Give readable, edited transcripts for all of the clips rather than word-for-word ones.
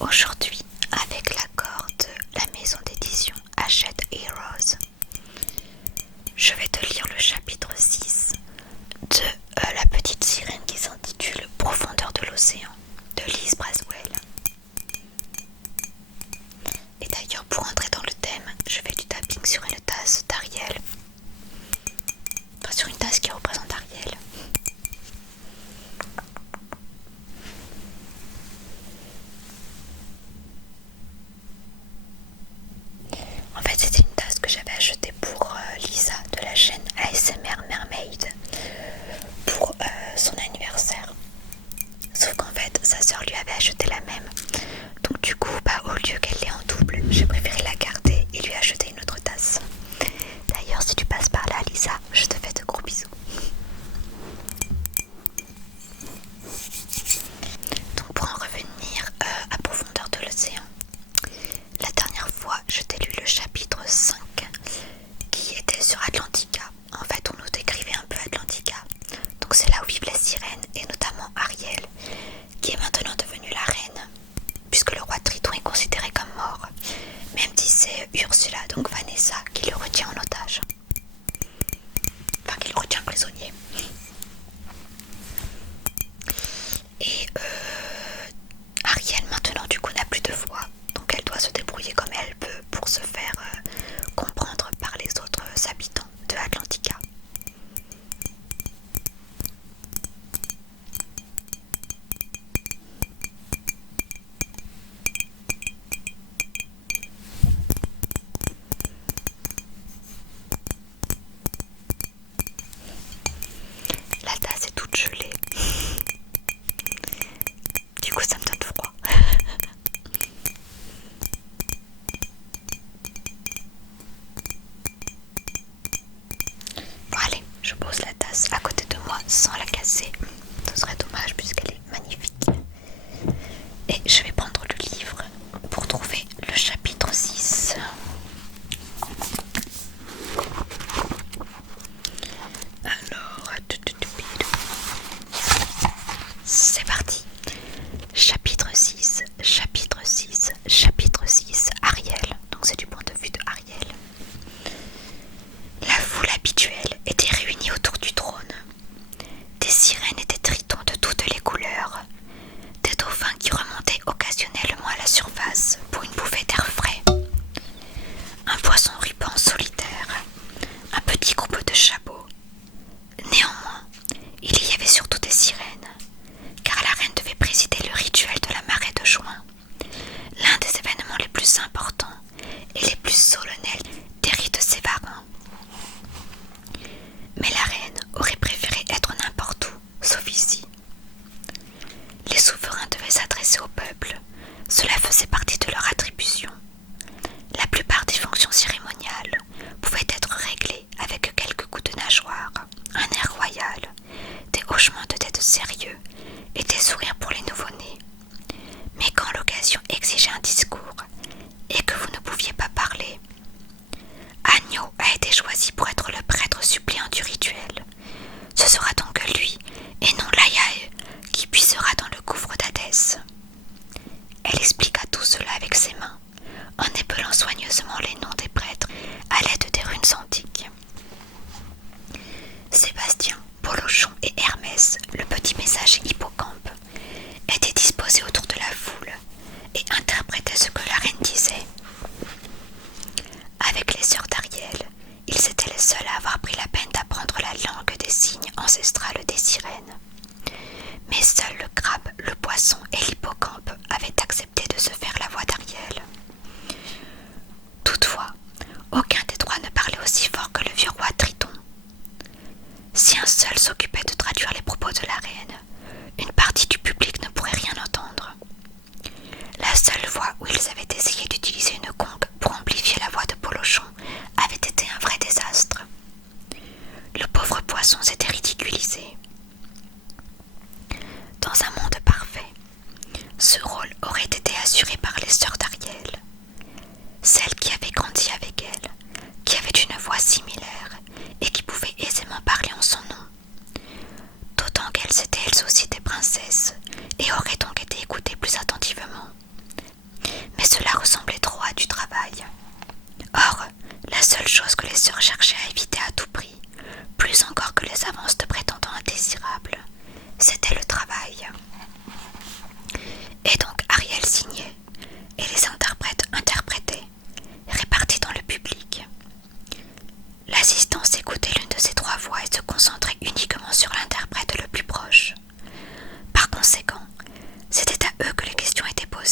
Aujourd'hui, avec l'accord de la maison d'édition Hachette Heroes, je vais te lire le chapitre 6 de La petite sirène qui s'intitule Profondeur de l'océan de Lise Braswell. Et d'ailleurs, pour entrer dans le thème, je fais du tapping sur une tasse d'Ariel. Enfin, sur une tasse qui représente Ariel. En fait, c'était une tasse que j'avais achetée pour Lisa de la chaîne ASMR Mermaid pour son anniversaire. Sauf qu'en fait, sa sœur lui avait acheté la même. Donc du coup, au lieu qu'elle l'ait en double, j'ai préféré la garder et lui acheter une autre tasse. D'ailleurs, si tu passes par là, Lisa, je te fais de gros bisous. Donc pour en revenir à Profondeur de l'océan, la dernière fois, je t'ai lu le chapitre 5 qui était sur Atlantica. En fait, on nous décrivait un peu Atlantica. Donc c'est là où vivent les sirènes et notamment Ariel, qui est maintenant devenue la reine, puisque le roi Triton est considéré comme mort, même si c'est Ursula, donc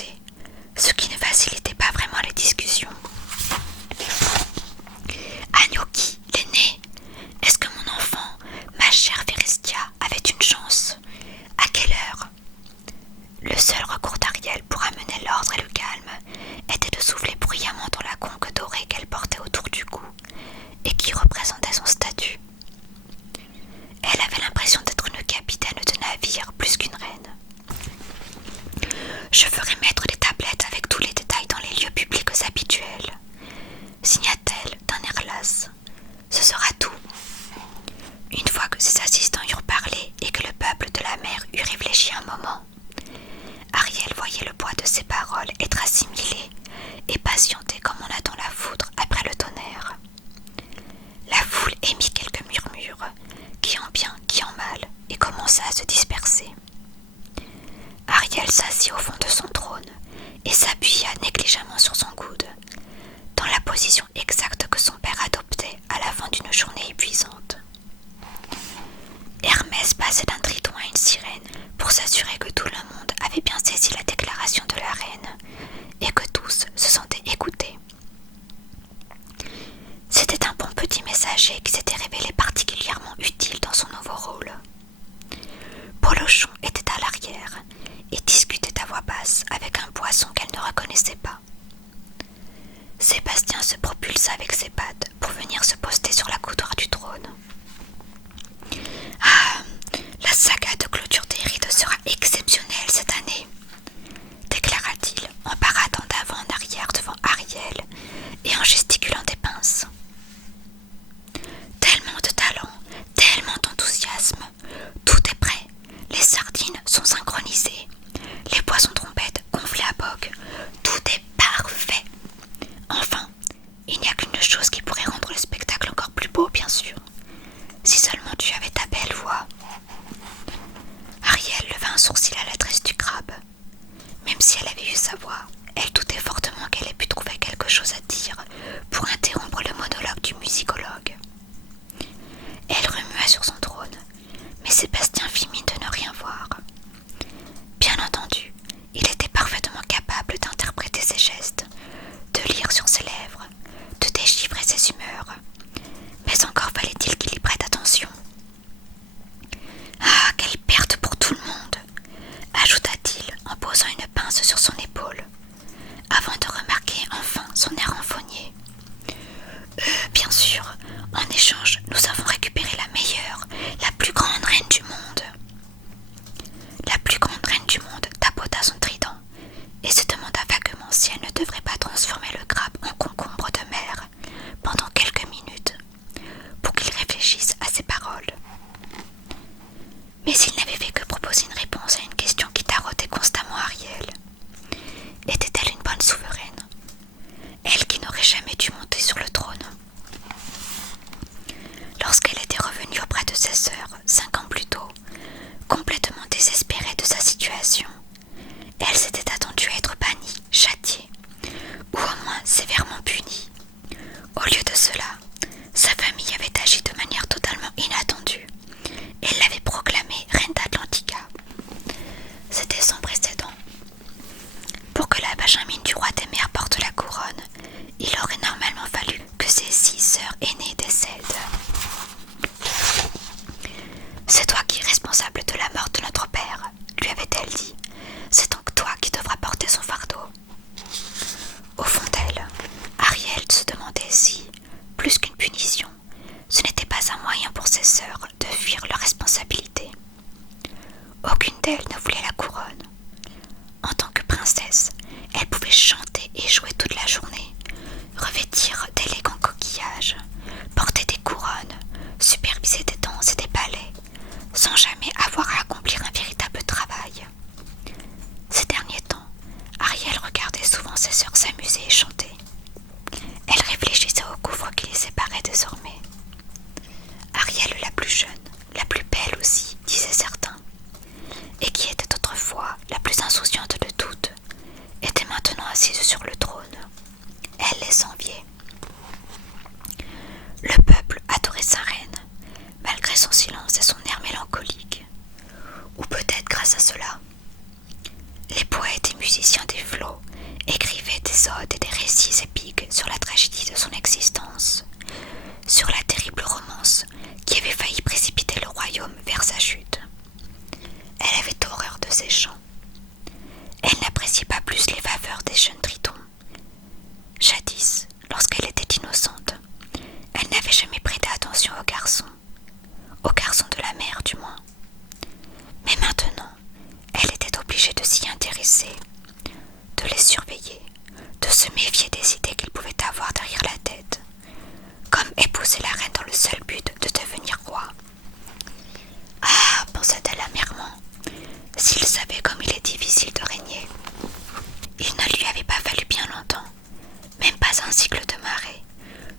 pensée, ce qui ne facilitait pas vraiment les discussions. Agnoki, l'aîné, est-ce que mon enfant, ma chère Vérestia, avait une chance? À quelle heure? Le seul recours d'Ariel pour amener l'ordre et le calme était de souffler bruyamment dans la conque dorée qu'elle portait autour du cou et qui représentait son statut. Elle avait l'impression d'être une capitaine de navire plus qu'une reine. Je ferai mettre les tablettes avec tous les détails dans les lieux publics habituels, signa-t-elle d'un air las. Ce sera tout. Une fois que ses assistants eurent parlé et que le peuple de la mer eut réfléchi un moment, Ariel voyait le poids de ses paroles être assimilé et patienté comme on attend la foudre après le tonnerre. La foule émit quelques murmures, qui en bien, qui en mal, et commença à se disperser. Ariel s'assit au fond de son trône et s'appuya négligemment sur son coude, dans la position exacte que son père adoptait à la fin d'une journée épuisante. Hermès passait d'un triton à une sirène pour s'assurer que tout le monde avait bien saisi la déclaration de la reine et que tous se sentaient écoutés. C'était un bon petit messager qui s'était révélé particulièrement utile dans son nouveau rôle. Polochon était à l'arrière et discutait à voix basse avec un poisson qu'elle ne reconnaissait pas. Sébastien se propulsa avec ses pattes pour venir se poster sur la coudoir du trône. Ah, la saga de clôture des rides sera exceptionnelle cette année, déclara-t-il en paradant d'avant en arrière devant Ariel et en gesticulant des pinces. Tellement de talent, tellement d'enthousiasme, tout est prêt, les sardines sont synchronisées, les poissons trompettes gonflés à boc, tout est parfait. Enfin, il n'y a qu'une chose qui pourrait rendre le spectacle encore plus beau, bien sûr. Si seulement tu avais ta belle voix. Ariel leva un sourcil à l'adresse du crabe. Même si elle avait eu sa voix, elle doutait fortement qu'elle ait pu trouver quelque chose à dire pour interrompre le monologue du musicologue. Elle remua sur son trône, mais Sébastien fit mine de ne rien voir. Bien entendu, il était parfaitement capable d'interpréter ses gestes, de lire sur ses lèvres, de déchiffrer ses humeurs, mais encore fallait-il qu'il y prête attention. Ah, quelle perte pour tout le monde, ajouta-t-il en posant une pince sur son épaule, avant de remarquer enfin son air renfrogné. Bien sûr, en échange, nous avons récupéré la meilleure, la plus grande reine du monde. La plus grande reine du monde tapota son trident et se demanda vaguement si elle ne devrait pas transformer le crabe en concombre de mer pendant quelques minutes pour qu'il réfléchisse à ses paroles. Mais il n'avait fait que proposer une réponse à une question qui tarautait constamment Ariel. Était-elle une bonne souveraine? Elle qui n'aurait jamais dû monter sur le trône. Lorsqu'elle était revenue auprès de ses sœurs, 5 ans plus tôt, complètement désespérée de sa situation, elle s'était attendue à être bannie, châtiée, ou au moins sévèrement punie. Au lieu de cela, sa famille avait agi de manière totalement inattendue et l'avait proclamée reine d'Atlantica. C'était sans précédent. Pour que la benjamine du roi des mers porte la couronne, il aurait normalement fallu que ses 6 sœurs aînées décèdent. C'est toi qui es responsable de la mort de notre père, lui avait-elle dit. C'est donc toi qui devras porter musicien des flots, écrivait des odes et des récits épiques sur la tragédie de son existence, sur la terrible romance qui avait failli précipiter le royaume vers sa chute. Elle avait horreur de ces chants. Elle n'appréciait pas plus les faveurs des jeunes tritons. Jadis, lorsqu'elle était innocente, elle n'avait jamais prêté attention aux garçons de la mer du moins. Mais maintenant, elle était obligée de s'y intéresser, de les surveiller, de se méfier des idées qu'ils pouvaient avoir derrière la tête, comme épouser la reine dans le seul but de devenir roi. Ah, pensa-t-elle amèrement, s'il savait comme il est difficile de régner. Il ne lui avait pas fallu bien longtemps, même pas un cycle de marée,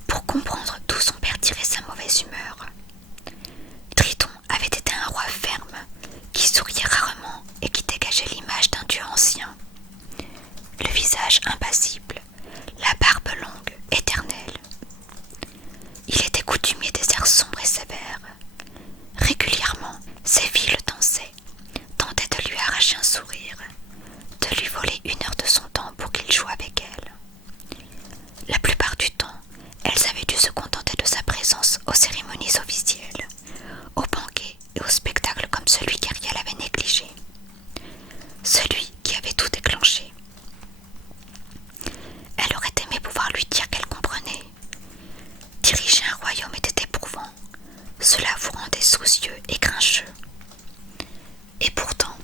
pour comprendre d'où son père tirait sa mauvaise humeur. Triton avait été un roi ferme, qui souriait rarement et qui dégageait l'image d'un dieu ancien. Le visage impassible, la barbe longue, éternelle. Il était coutumier des airs sombres et sévères. Régulièrement, ses filles le dansaient, tentaient de lui arracher un sourire, de lui voler 1 heure de son temps pour qu'il joue avec elles. La plupart du temps, elles avaient dû se contenter de sa présence aux cérémonies officielles, aux banquets et aux spectacles comme celui qu'Ariel avait négligé, celui qui avait tout déclenché. Elle aurait aimé pouvoir lui dire qu'elle comprenait. Diriger un royaume était éprouvant, cela vous rendait soucieux et grincheux. Et pourtant,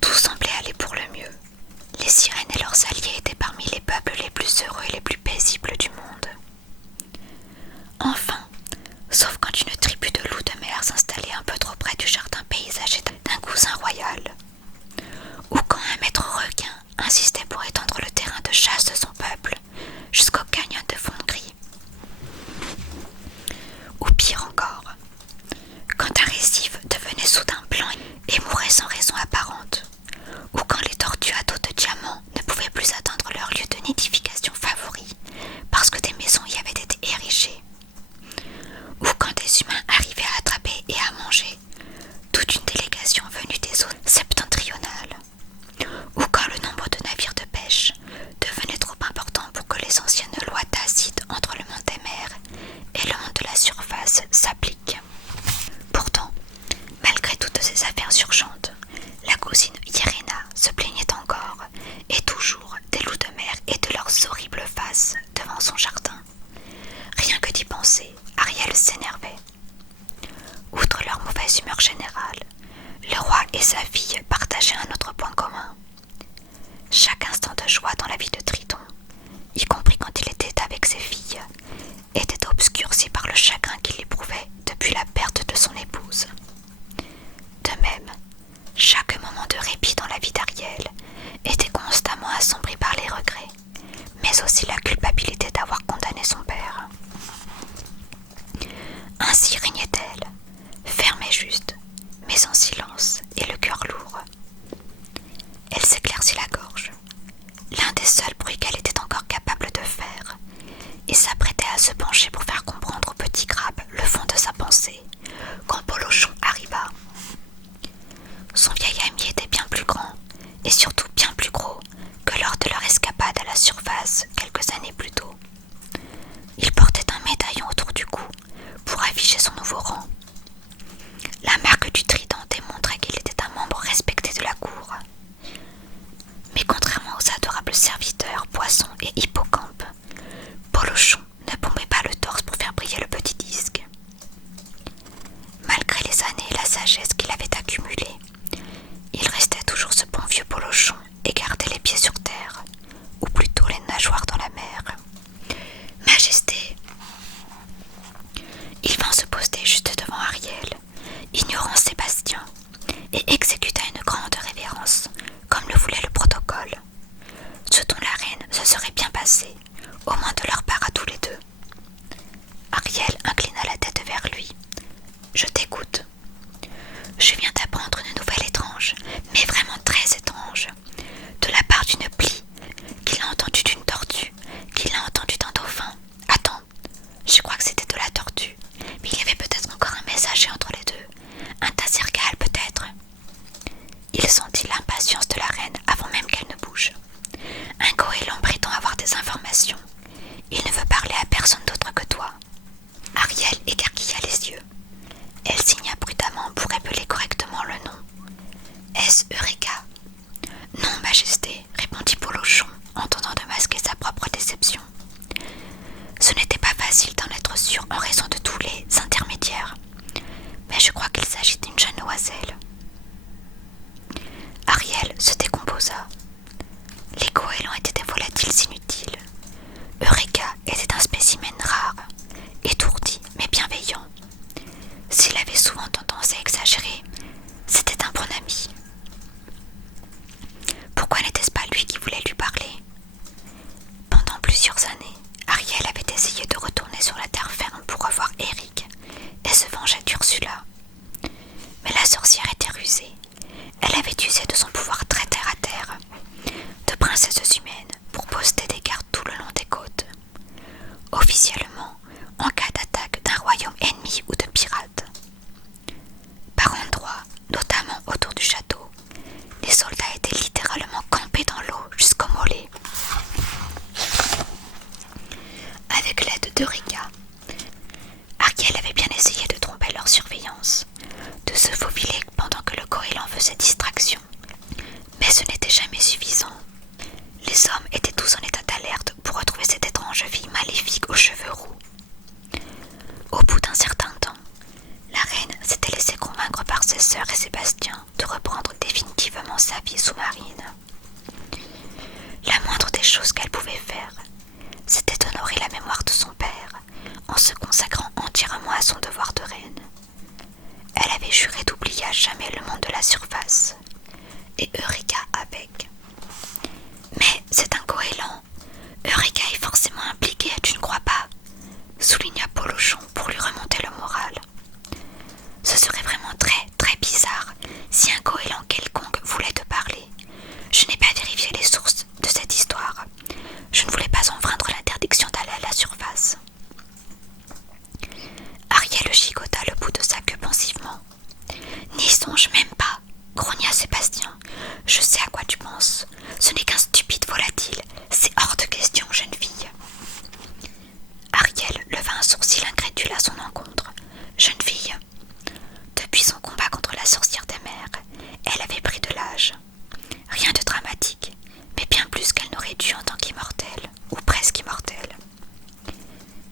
tout semblait aller pour le mieux. Les sirènes et leurs alliés étaient parmi les peuples les plus heureux et les plus paisibles du monde. Enfin, sauf quand une tribu de loups de mer s'installait un peu trop près du jardin paysager d'un cousin royal, ou quand un maître requin insistait pour étendre le terrain de chasse de son peuple jusqu'au canyon de Fond-Gris. Ou pire encore, quand un récif devenait soudain blanc et mourait sans raison apparente, ou quand les tortues à dos de diamant ne pouvaient plus atteindre leur lieu de nidification favori parce que des maisons y avaient été érigées, ou quand des humains arrivaient à attraper et à manger toute une délégation venue des eaux septentrionales, ou quand le nombre de navires de pêche devenait trop important pour que les anciennes lois tacites entre le monde des mers et le monde de la surface s'appliquent. Pourtant, malgré toutes ces affaires urgentes, la cousine Irena se plaignait encore et toujours des loups de mer et de leurs horribles faces devant son jardin. Rien que d'y penser, Ariel s'énervait. Outre leur mauvaise humeur générale, le roi et sa fille partageaient un autre point commun. Chaque instant de joie dans la vie de Triton, y compris quand il était avec ses filles, était obscurci par le chagrin qu'il éprouvait depuis la perte de son épouse. De même, chaque moment de répit dans la vie d'Ariel était constamment assombri par les regrets, mais aussi la culpabilité d'avoir condamné son père. Ainsi régnait-elle, ferme et juste, mais en silence et le cœur lourd. Elle s'éclaircit la gorge, l'un des seuls bruits qu'elle était encore capable de faire, et s'apprêtait à se pencher pour faire comprendre au petit crabe le fond de sa pensée, quand Polochon arriva. Son vieil ami était bien plus grand, et surtout bien plus gros, que lors de leur escapade à la surface quelques années plus tôt. Il portait un médaillon autour du cou pour afficher son nouveau rang. La marque du trident démontrait qu'il était un membre respecté de la cour. Mais contrairement aux adorables serviteurs, poissons et hippocampes, Polochon ne pompait pas le torse pour faire briller le petit disque. Malgré les années et la sagesse qu'il avait accumulée, il restait toujours ce bon vieux Polochon et gardait les pieds sur terre, ou plutôt les nageoires dans la mer. « Majesté !» Il vint se poster juste devant Ariel, ignorant Sébastien, et exécuta une grande révérence, comme le voulait le protocole, ce dont explosa. Les goélands étaient des volatiles inutiles. Eureka était un spécimen rare, étourdi mais bienveillant. S'il avait souvent tendance à exagérer, c'était un bon ami. Pourquoi n'était-ce pas lui qui voulait lui parler? Pendant plusieurs années, Ariel avait essayé de retourner sur la terre ferme pour revoir Eric et se venger d'Ursula. Mais la sorcière était rusée. Elle avait usé de son pouvoir très terre à terre, de princesse humaine, pour poster des gardes tout le long des côtes. Officiellement, en cas d'attaque d'un royaume ennemi ou de pirates. Par endroits, notamment autour du château, les soldats étaient littéralement campés dans l'eau jusqu'au mollet. Avec l'aide d'Eureka, Ariel avait bien essayé de tromper leur surveillance, de se faufiler pendant que le goéland faisait distraction. Mais ce n'était jamais suffisant. Les hommes étaient tous en état d'alerte pour retrouver cette étrange fille maléfique aux cheveux roux. Au bout d'un certain temps, la reine s'était laissée convaincre par ses sœurs et Sébastien de reprendre définitivement sa vie sous-marine. La moindre des choses qu'elle pouvait faire, c'était d'honorer la mémoire de son père en se consacrant entièrement à son devoir de reine. Elle avait juré d'oublier à jamais le monde de la surface, et Eureka avec. Mais c'est un goéland. Eureka est forcément impliquée, tu ne crois pas? Souligna Polochon pour lui remonter le moral. Ce serait vraiment très, très bizarre si un goéland quelconque voulait te parler. Je n'ai pas vérifié les sources de cette histoire. Je ne voulais pas enfreindre l'interdiction d'aller à la surface. Ariel gigota le bout de sa queue pensivement. N'y songe même pas, grogna Sébastien. Je sais à quoi tu penses. Ce n'est qu'un stupide volatile. C'est hors de question, jeune fille. Ariel leva un sourcil incrédule à son encontre. Jeune fille. Depuis son combat contre la sorcière des mers, elle avait pris de l'âge. Rien de dramatique, mais bien plus qu'elle n'aurait dû en tant qu'immortelle, ou presque immortelle.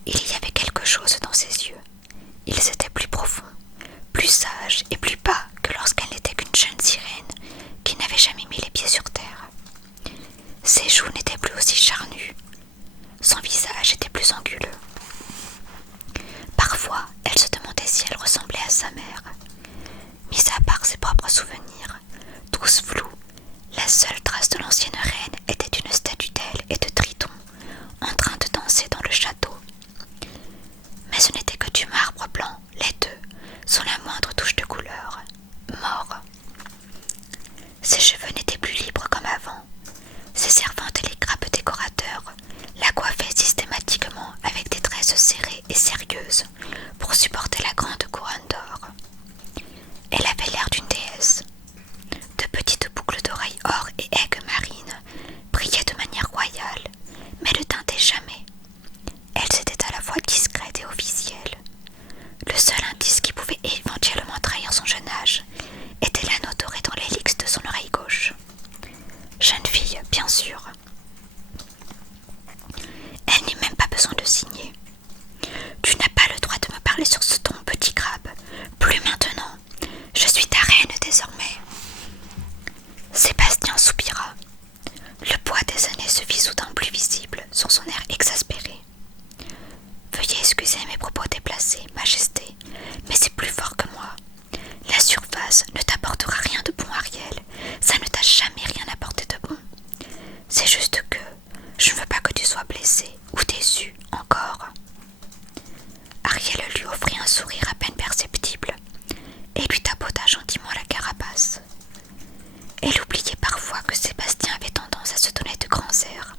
Il y avait quelque chose dans ses yeux. Ils étaient plus profonds, plus sages et plus bas que lorsqu'elle n'était qu'une jeune sirène qui n'avait jamais mis les pieds sur terre. Ses joues n'étaient plus aussi charnues. Son visage était plus anguleux. Parfois, elle se demandait si elle ressemblait à sa mère. Mis à part ses propres souvenirs, tous flous, la seule trace de l'ancienne reine était une statue d'elle et de Triton, en train de danser dans le château. Mais ce n'était que du marbre blanc, laiteux, sans la moindre touche de couleur, mort. Ses cheveux n'étaient plus libres comme avant. Ses servantes et les grappes décorateurs la coiffaient systématiquement avec des tresses serrées et sérieuses pour supporter la grande couronne d'or. Elle avait l'air d'une déesse. De petites boucles d'oreilles or et aigues marines brillaient de manière royale, mais ne teintaient jamais. Elles étaient à la fois discrètes et officielles. Le seul indice qui pouvait éventuellement trahir son jeune âge était l'anneau doré dans l'hélix de son oreille gauche. Jeune fille, bien sûr. Elle n'eut même pas besoin de signer. Tu n'as pas le droit de me parler sur ce ton, petit crabe. Plus maintenant. Je suis ta reine désormais. Sébastien soupira. Le poids des années se fit soudain plus visible sur son air exaspéré. Veuillez excuser mes propos déplacés, Majesté, mais c'est plus fort que moi. La surface ne t'apportera rien de bon, Ariel. Ça ne t'a jamais rien apporté de bon. C'est juste que je ne veux pas que tu sois blessé ou déçu encore. Ariel lui offrit un sourire à peine perceptible et lui tapota gentiment la carapace. Elle oubliait parfois que Sébastien avait tendance à se donner de grands airs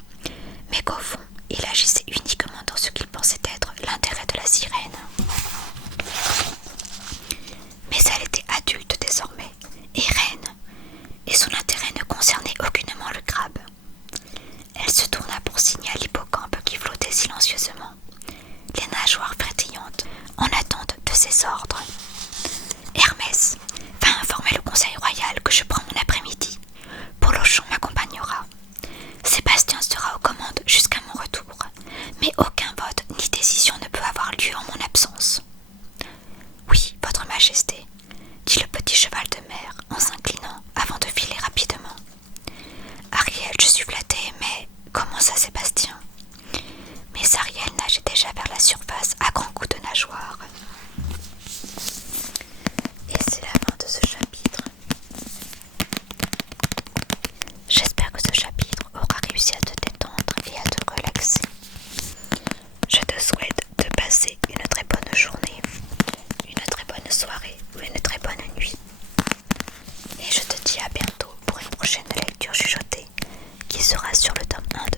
sera sur le tome 1 de